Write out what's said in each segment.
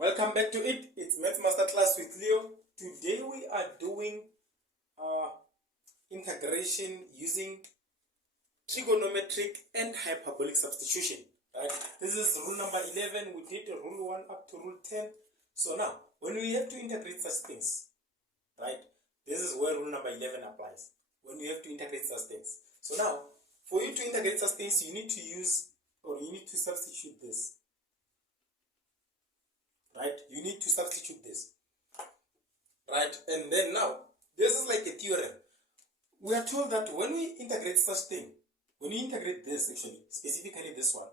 Welcome back to it. It's Maths Masterclass with Leo. Today we are doing integration using trigonometric and hyperbolic substitution. Right? This is rule number 11. We did rule 1 up to rule 10. So now, when we have to integrate such things, right? This is where rule number 11 applies. When we have to integrate such things. So now, for you to integrate such things, you need to use or you need to substitute this. Right? You need to substitute this. Right? And then now, this is like a theorem. We are told that when we integrate such thing, when we integrate this actually, specifically this one,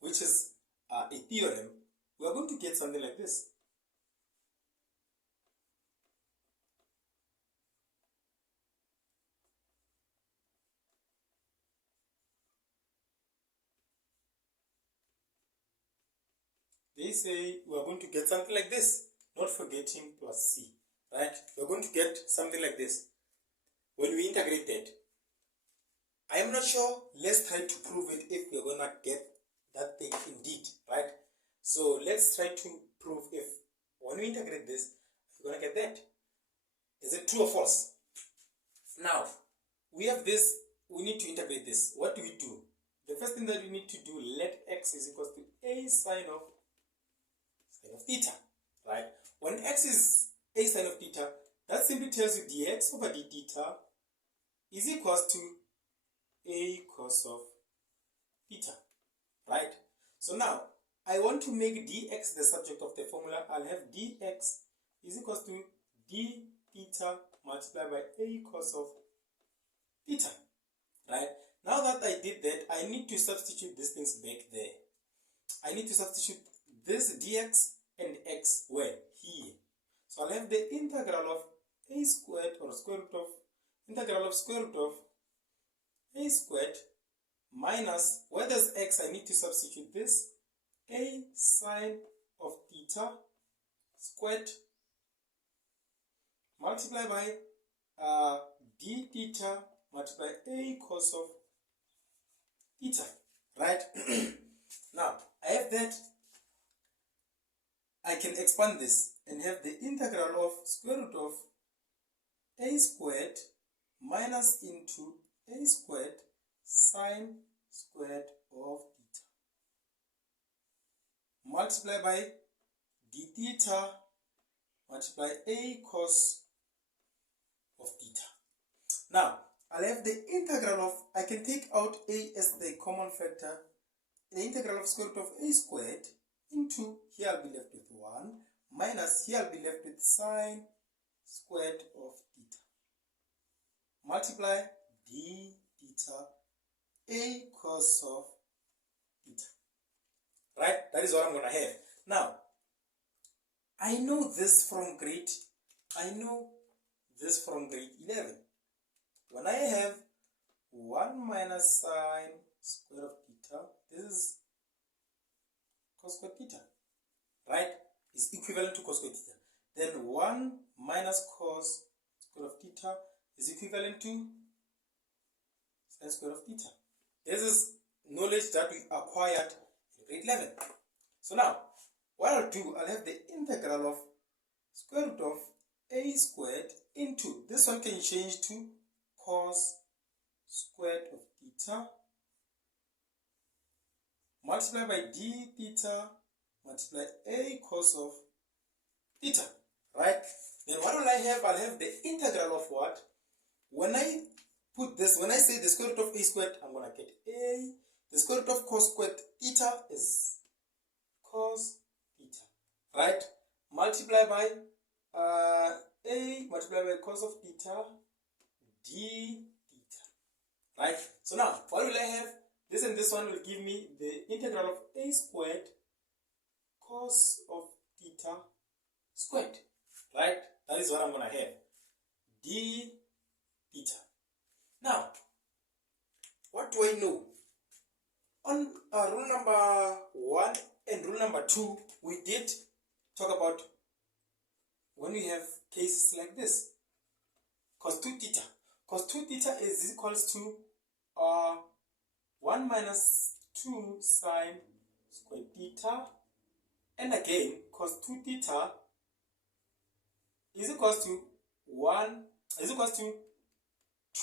which is a theorem, we are going to get something like this. They say we are going to get something like this, not forgetting plus c, right? We are going to get something like this when we integrate that. I am not sure. Let's try to prove it if we're going to get that thing indeed, right? So let's try to prove if when we integrate this, we're going to get that. Is it true or false? Now, we have this. We need to integrate this. What do we do? The first thing that we need to do, let x is equal to a sine of theta, right? When x is a sine of theta, that simply tells you dx over d theta is equals to a cos of theta, right? So now, I want to make dx the subject of the formula. I'll have dx is equals to d theta multiplied by a cos of theta, right? Now that I did that, I need to substitute these things back there. I need to substitute this dx and x where? Here. So I'll have the integral of a squared or square root of integral of square root of a squared minus, where there's x, I need to substitute this a sine of theta squared multiplied by d theta multiplied by a cos of theta, right? Now, I have that. I can expand this and have the integral of square root of a squared minus into a squared sine squared of theta multiplied by d theta multiplied by a cos of theta. Now, I'll have the integral of, I can take out a as the common factor, the integral of square root of a squared into, here I'll be left with 1, minus here I'll be left with sine squared of theta multiply d theta a cos of theta, right? That is what I'm going to have. Now, I know this from grade 11. When I have 1 minus sine square of theta, this is cos square theta, right? Is equivalent to cos square theta. Then 1 minus cos square of theta is equivalent to sine square of theta. This is knowledge that we acquired in grade 11. So now, what I'll do, I'll have the integral of square root of a squared into, this one can change to cos squared of theta multiplied by d theta multiplied a cos of theta, right? Then what will I have? I'll have the integral of what? When I put this, when I say the square root of a squared, I'm going to get a. The square root of cos squared theta is cos theta, right? Multiply by a multiplied by cos of theta d theta, right? So now, what will I have? This and this one will give me the integral of a squared cos of theta squared, right? That is what I'm going to have, d theta. Now, what do I know? On rule number 1 and rule number 2, we did talk about when we have cases like this. Cos 2 theta. Cos 2 theta is equals to 1 minus 2 sine squared theta, and again cos 2 theta is equals to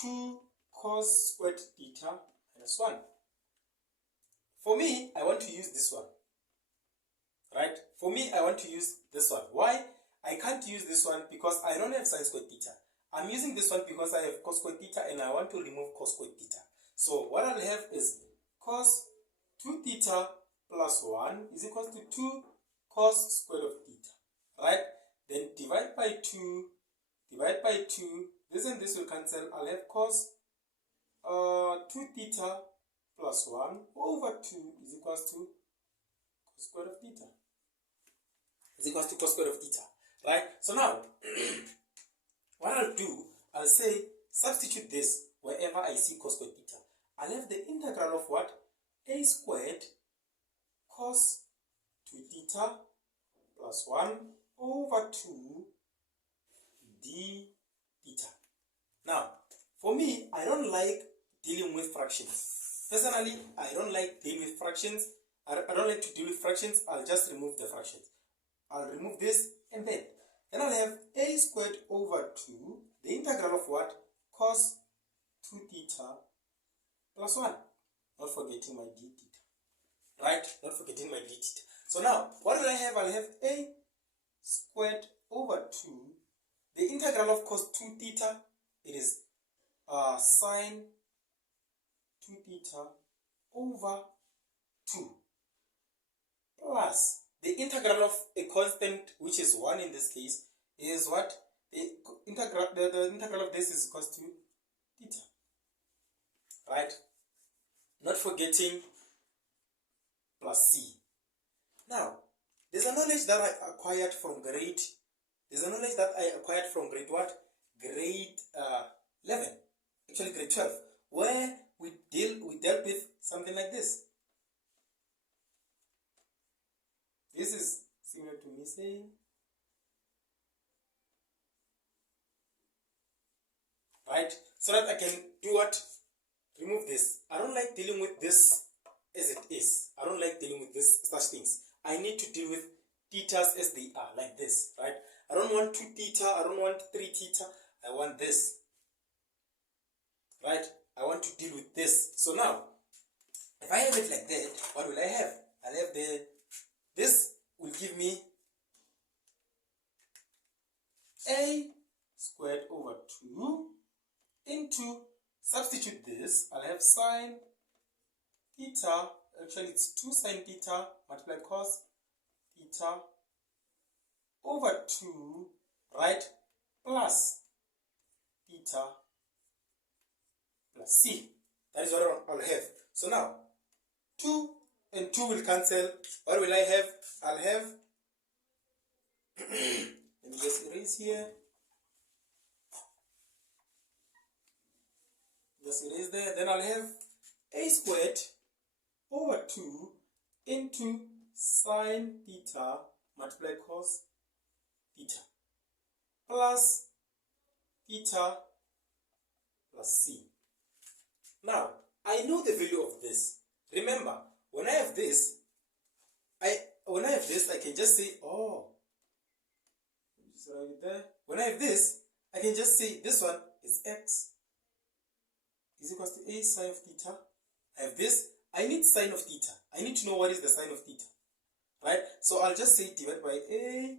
2 cos squared theta minus 1. For me, I want to use this one. Right? For me, I want to use this one. Why? I can't use this one because I don't have sin squared theta. I'm using this one because I have cos squared theta and I want to remove cos squared theta. So what I'll have is cos 2 theta plus 1 is equals to 2 cos squared of theta. Right? Then divide by 2, this and this will cancel. I'll have cos 2 theta plus 1 over 2 is equals to cos squared of theta. Is equals to cos squared of theta. Right? So now, what I'll do, I'll say substitute this wherever I see cos squared theta. I'll have the integral of what? A squared cos 2 theta plus 1 over 2 d theta. Now, for me, I don't like dealing with fractions. Personally, I don't like dealing with fractions. I don't like to deal with fractions. I'll just remove the fractions. I'll remove this and then I'll have a squared over 2, the integral of what? Cos 2 theta plus 1. Not forgetting my d theta. Right? Not forgetting my d theta. So now, what will I have? I'll have a squared over 2, the integral of cos 2 theta, it is sine 2 theta over 2 plus the integral of a constant, which is 1 in this case, is what? The integral of this is equals to theta. Right? Not forgetting plus c. Now, there's a knowledge that I acquired from grade. What? Grade 11. Actually, grade 12, where we dealt with something like this. This is similar to me saying right, so that I can do what? Remove this. I don't like dealing with this as it is. I don't like dealing with this such things. I need to deal with thetas as they are, like this, right? I don't want 2 theta, I don't want 3 theta, I want this. Right? I want to deal with this. So now, if I have it like that, what will I have? I'll have this will give me a squared over 2 into, substitute this, I'll have sine theta, actually it's 2 sine theta multiply cos theta over 2, right, plus theta plus c. That is what I'll have. So now, 2 and 2 will cancel. What will I have? I'll have, let me just erase here. Just erase there. Then I'll have a squared over 2 into sine theta multiply cos theta plus theta plus c. Now, I know the value of this. Remember, when I have this, I can just say, oh, just write it there. When I have this, I can just say this one is x is equals to a sine of theta. I have this. I need sine of theta. I need to know what is the sine of theta. Right? So I'll just say divide by a.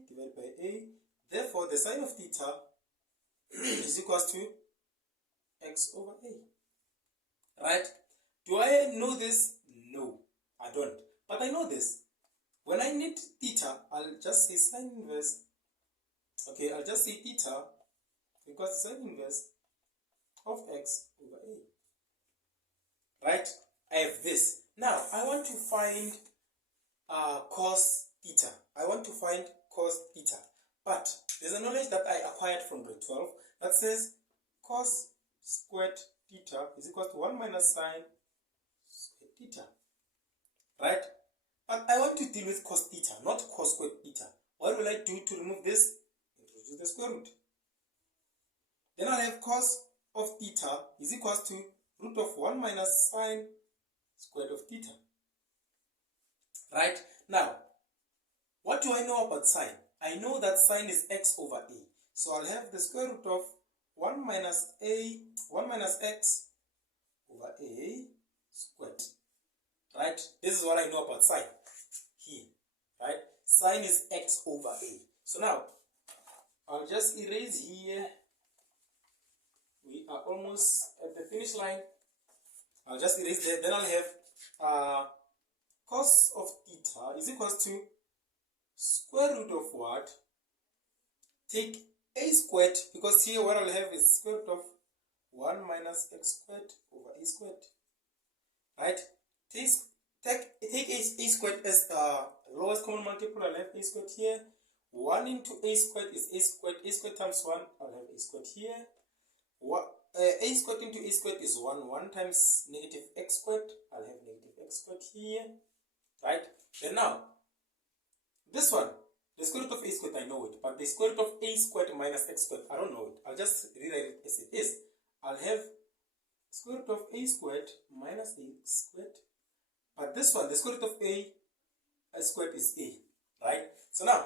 Therefore, the sine of theta is equals to x over a. Right? Do I know this? No, I don't. But I know this. When I need theta, I'll just say sine inverse. Okay, I'll just say theta equals sine inverse of x over a. Right? I have this. Now, I want to find cos theta. But there's a knowledge that I acquired from grade 12 that says cos squared theta is equal to 1 minus sine squared theta. Right? But I want to deal with cos theta, not cos squared theta. What will I do to remove this? Introduce the square root. Then I'll have cos of theta is equal to root of 1 minus sine squared of theta. Right? Now, What do I know about sine? I know that sine is x over a. So I'll have the square root of 1 minus x over a squared. Right? This is what I know about sine here. Right? Sine is x over a. So now, I'll just erase here. We are almost at the finish line. I'll just erase there. Then I'll have cos of theta is equals to square root of what? Take a squared, because here what I'll have is square root of 1 minus x squared over a squared. Right? Take a squared as the lowest common multiple. I'll have a squared here. 1 into a squared is a squared. A squared times 1, I'll have a squared here. A squared into a squared is 1. 1 times negative x squared, I'll have negative x squared here. Right? Then now, this one, the square root of a squared, I know it. But the square root of a squared minus x squared, I don't know it. I'll just rewrite it as it is. I'll have square root of a squared minus a squared. But this one, the square root of a squared is a. Right? So now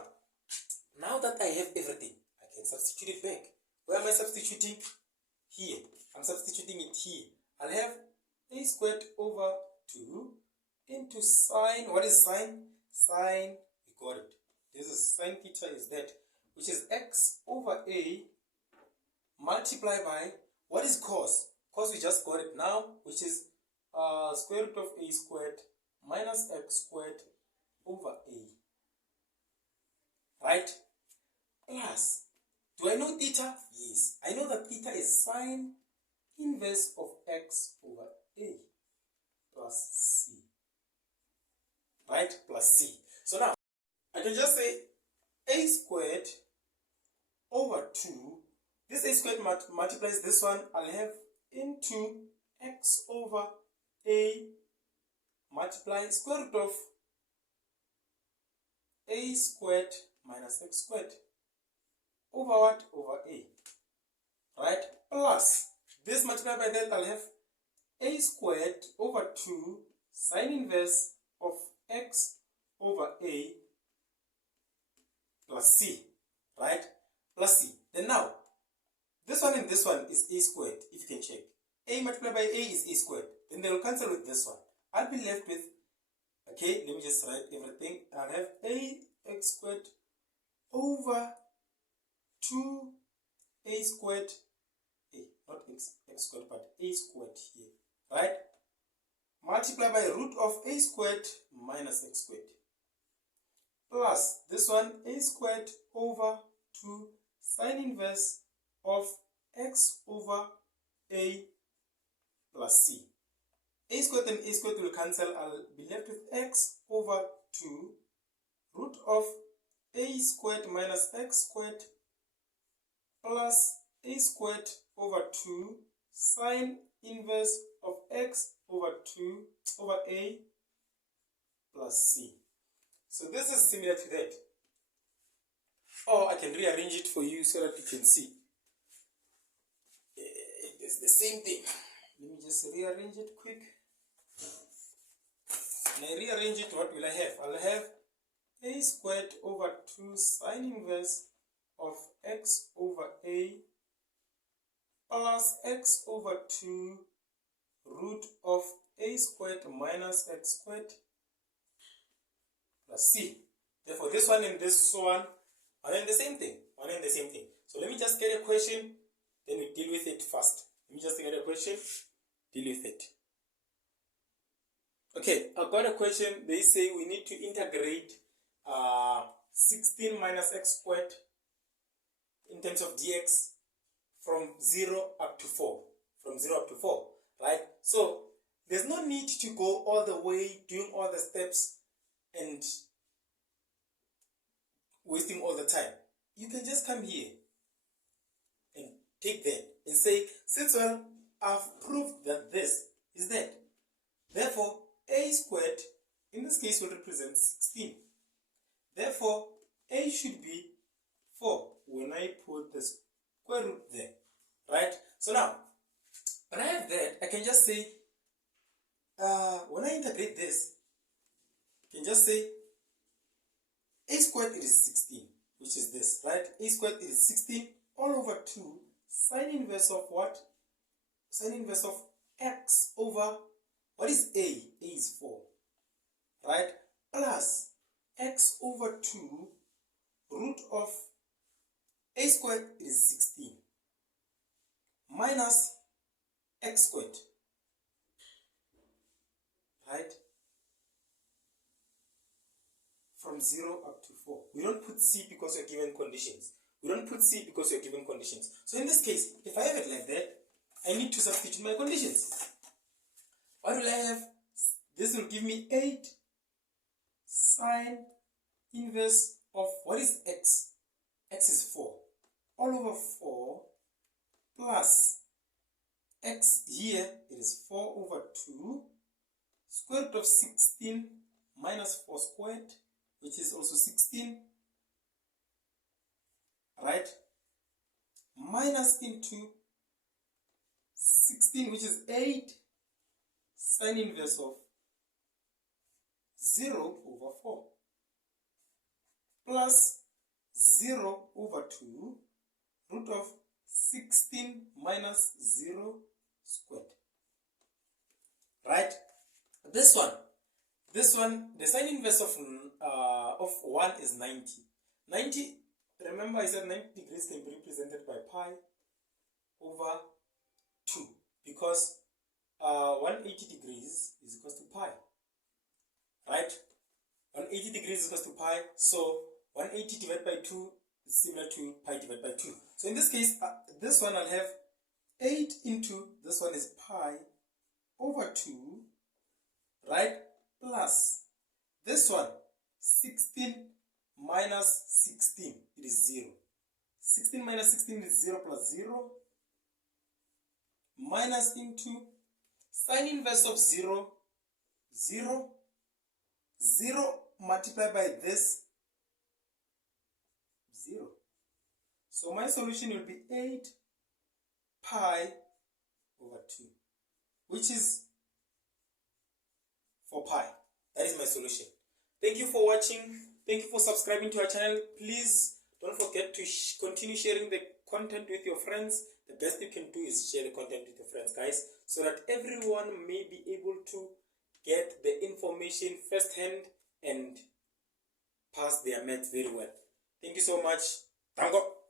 that I have everything, I can substitute it back. Where am I substituting? Here. I'm substituting it here. I'll have a squared over 2 into sine. What is sine? Sine, we got it. This is sine theta is that, which is x over a multiplied by, what is cos? Cos, we just got it now, which is square root of a squared minus x squared over a. Right? Plus, do I know theta? Yes. I know that theta is sine inverse of x over a plus c. Right? Plus c. So now, I can just say a squared over 2. This a squared multiplies this one. I'll have into x over a multiply square root of a squared minus x squared over what? Over a. Right? Plus, this multiplied by that, I'll have a squared over 2 sine inverse of x over a plus c. Right? Plus c. Then now, this one and this one is a squared, if you can check. A multiplied by a is a squared. Then they will cancel with this one. I'll be left with, okay, let me just write everything. I'll have a x squared over 2a squared, not x squared, but a squared here, right? Multiply by root of a squared minus x squared. Plus this one, a squared over 2 sine inverse of x over a plus c. A squared and a squared will cancel. I'll be left with x over 2 root of a squared minus x squared plus a squared over 2 sine inverse of x over 2 over a plus c. So this is similar to that. Or I can rearrange it for you so that you can see. It's the same thing. Let me just rearrange it quick. When I rearrange it, what will I have? I'll have a squared over 2 sine inverse of x over a plus x over 2 root of a squared minus x squared plus c. Therefore, this one and this one are in the same thing. So let me just get a question, then we deal with it first. Let me just get a question, deal with it. Okay, I've got a question. They say we need to integrate 16 minus x squared in terms of dx from 0 up to 4. Right? So there's no need to go all the way doing all the steps and wasting all the time. You can just come here and take that and say, since well, I've proved that this is that. Therefore, a squared in this case will represent 16. Therefore, a should be 4 when I put the square root there. Right? So now, when I have that, I can just say, when I integrate this, I can just say a squared is 16, which is this, right? A squared is 16 all over 2 sine inverse of what? Sine inverse of x over, what is a? A is 4, right? Plus x over 2 root of a squared is 16 minus x squared, right? From 0 up to 4. We don't put c because you're given conditions. We don't put c because you're given conditions. So in this case, if I have it like that, I need to substitute my conditions. What will I have? This will give me 8 sine inverse of, what is x? X is 4. All over 4 plus x here, it is 4 over 2 square root of 16 minus 4 squared, which is also 16, right? Minus into 16, which is 8 sine inverse of 0 over 4 plus 0 over 2 root of 16 minus 0 squared, right? This one, the sine inverse of 1 is 90. 90, remember I said 90 degrees can be represented by pi over 2 because 180 degrees is equal to pi, right? 180 degrees is equal to pi, so 180 divided by 2 is similar to pi divided by 2. So in this case, this one I'll have 8 into, this one is pi over 2, right? Plus this one, 16 minus 16, it is 0. 16 minus 16 is 0 plus 0, minus into sine inverse of 0, 0, 0 multiplied by this, 0. So my solution will be 8 pi over 2, which is for pi. That is my solution. Thank you for watching. Thank you for subscribing to our channel. Please don't forget to continue sharing the content with your friends. The best you can do is share the content with your friends, guys, so that everyone may be able to get the information firsthand and pass their maths very well. Thank you so much. Tango.